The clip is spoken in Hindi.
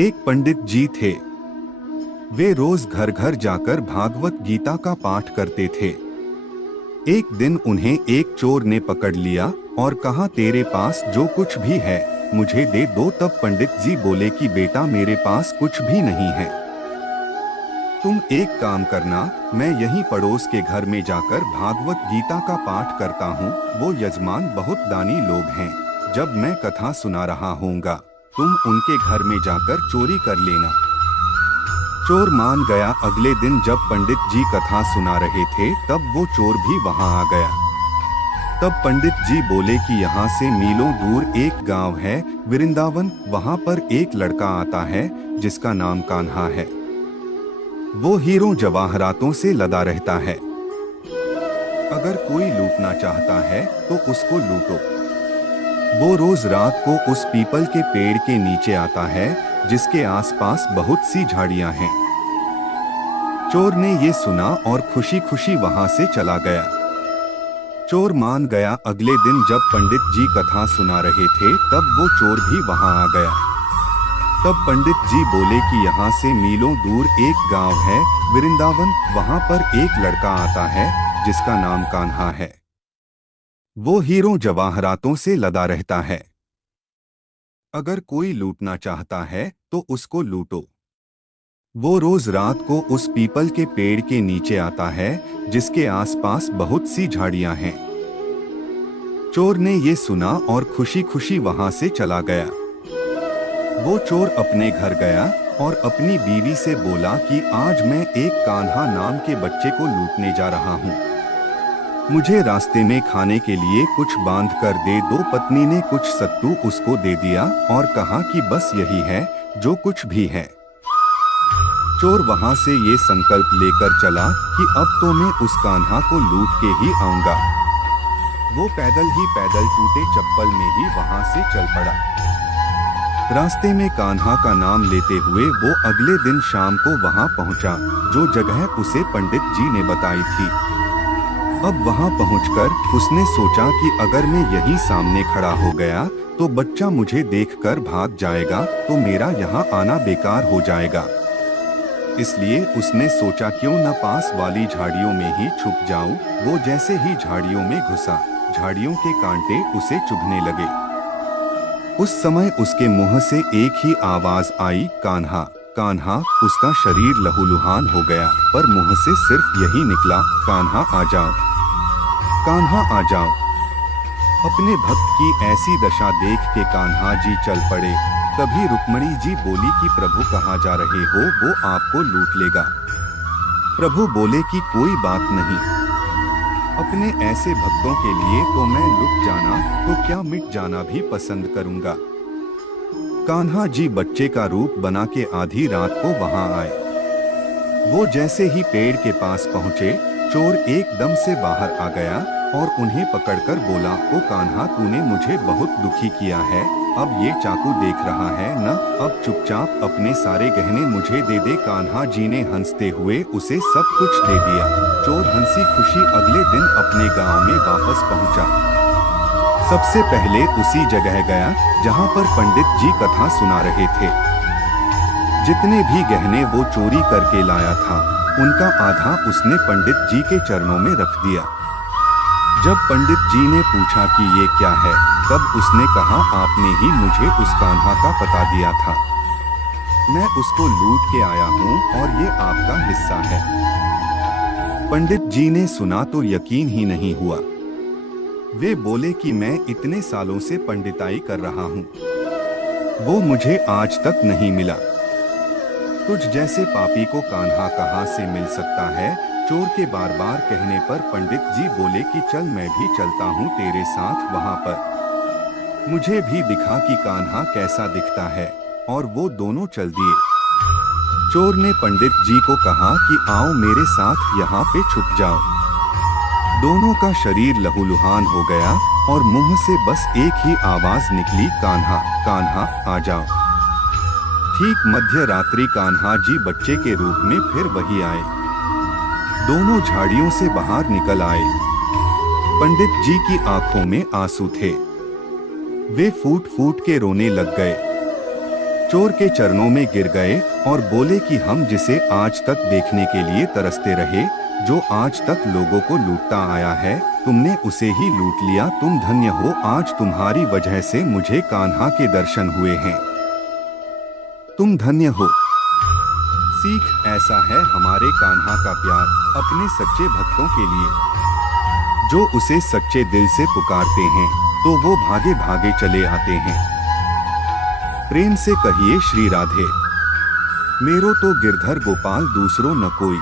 एक पंडित जी थे। वे रोज घर घर जाकर भागवत गीता का पाठ करते थे। एक दिन उन्हें एक चोर ने पकड़ लिया और कहा, तेरे पास जो कुछ भी है मुझे दे दो। तब पंडित जी बोले कि बेटा, मेरे पास कुछ भी नहीं है। तुम एक काम करना, मैं यहीं पड़ोस के घर में जाकर भागवत गीता का पाठ करता हूँ। वो यजमान बहुत दानी लोग हैं। जब मैं कथा सुना रहा होऊंगा, तुम उनके घर में जाकर चोरी कर लेना। चोर मान गया। अगले दिन जब पंडित जी कथा सुना रहे थे, तब वो चोर भी वहां आ गया। तब पंडित जी बोले कि यहाँ से मीलों दूर एक गांव है, वृंदावन। वहां पर एक लड़का आता है जिसका नाम कान्हा है। वो हीरों जवाहरातों से लदा रहता है। अगर कोई लूटना चाहता है तो उसको लूटो। वो रोज रात को उस पीपल के पेड़ के नीचे आता है जिसके आसपास बहुत सी झाड़ियां हैं। चोर ने ये सुना और खुशी खुशी वहां से चला गया। चोर मान गया। अगले दिन जब पंडित जी कथा सुना रहे थे, तब वो चोर भी वहां आ गया। तब पंडित जी बोले कि यहाँ से मीलों दूर एक गांव है, वृंदावन। वहां पर एक लड़का आता है जिसका नाम कान्हा है। वो हीरों जवाहरातों से लदा रहता है। अगर कोई लूटना चाहता है तो उसको लूटो। वो रोज रात को उस पीपल के पेड़ के नीचे आता है जिसके आसपास बहुत सी झाड़ियां हैं। चोर ने ये सुना और खुशी खुशी वहां से चला गया। वो चोर अपने घर गया और अपनी बीवी से बोला कि आज मैं एक कान्हा नाम के बच्चे को लूटने जा रहा हूँ। मुझे रास्ते में खाने के लिए कुछ बांध कर दे दो। पत्नी ने कुछ सत्तू उसको दे दिया और कहा कि बस यही है जो कुछ भी है। चोर वहां से ये संकल्प लेकर चला कि अब तो मैं उस कान्हा को लूट के ही आऊंगा। वो पैदल ही पैदल टूटे चप्पल में ही वहां से चल पड़ा। रास्ते में कान्हा का नाम लेते हुए वो अगले दिन शाम को वहां पहुंचा जो जगह उसे पंडित जी ने बताई थी। अब वहां पहुंचकर उसने सोचा कि अगर मैं यहीं सामने खड़ा हो गया तो बच्चा मुझे देखकर भाग जाएगा, तो मेरा यहाँ आना बेकार हो जाएगा। इसलिए उसने सोचा क्यों न पास वाली झाड़ियों में ही छुप जाऊं। वो जैसे ही झाड़ियों में घुसा, झाड़ियों के कांटे उसे चुभने लगे। उस समय उसके मुंह से एक ही आवाज आई, कान्हा कान्हा। उसका शरीर लहूलुहान हो गया, पर मुंह से सिर्फ यही निकला, कान्हा आ जाओ, कान्हा आ जाओ। अपने भक्त की ऐसी दशा देख के कान्हा जी चल पड़े। तभी रुक्मणी जी बोली कि प्रभु कहाँ जा रहे हो, वो आपको लूट लेगा। प्रभु बोले कि कोई बात नहीं, अपने ऐसे भक्तों के लिए तो मैं लुट जाना तो क्या मिट जाना भी पसंद करूंगा। कान्हा जी बच्चे का रूप बना के आधी रात को वहां आए। वो जैसे ही पेड़ के पास पहुंचे, चोर एकदम से बाहर आ गया और उन्हें पकड़कर बोला, ओ कान्हा, तूने मुझे बहुत दुखी किया है। अब ये चाकू देख रहा है न, अब चुपचाप अपने सारे गहने मुझे दे दे। कान्हा जी ने हंसते हुए उसे सब कुछ दे दिया। चोर हंसी खुशी अगले दिन अपने गांव में वापस पहुंचा। सबसे पहले उसी जगह गया जहां पर पंडित जी कथा सुना रहे थे। जितने भी गहने वो चोरी करके लाया था, उनका आधा उसने पंडित जी के चरणों में रख दिया। जब पंडित जी ने पूछा कि ये क्या है, तब उसने कहा, आपने ही मुझे उस कान्हा का पता दिया था। मैं उसको लूट के आया हूँ और ये आपका हिस्सा है। पंडित जी ने सुना तो यकीन ही नहीं हुआ। वे बोले कि मैं इतने सालों से पंडिताई कर रहा हूँ, वो मुझे आज तक नहीं मिला। तुझ जैसे पापी को कान्हा कहाँ से मिल सकता है। चोर के बार बार कहने पर पंडित जी बोले कि चल, मैं भी चलता हूँ तेरे साथ वहां पर। मुझे भी दिखा कि कान्हा कैसा दिखता है, और वो दोनों चल दिए। चोर ने पंडित जी को कहा कि आओ मेरे साथ यहाँ पे छुप जाओ। दोनों का शरीर लहूलुहान हो गया और मुंह से बस एक ही आवाज निकली, कान्हा कान्हा आ जाओ। ठीक मध्य रात्रि कान्हा जी बच्चे के रूप में फिर वही आए। दोनों झाड़ियों से बाहर निकल आए। पंडित जी की आंखों में आंसू थे। वे फूट फूट के रोने लग गए। चोर के चरणों में गिर गए और बोले कि हम जिसे आज तक देखने के लिए तरसते रहे, जो आज तक लोगों को लूटता आया है, तुमने उसे ही लूट लिया। तुम धन्य हो, आज तुम्हारी वजह से मुझे कान्हा के दर्शन हुए हैं। तुम धन्य हो। सीख ऐसा है हमारे कान्हा का प्यार अपने सच्चे भक्तों के लिए। जो उसे सच्चे दिल से पुकारते हैं तो वो भागे भागे चले आते हैं। प्रेम से कहिए श्री राधे। मेरो तो गिरधर गोपाल दूसरो न कोई।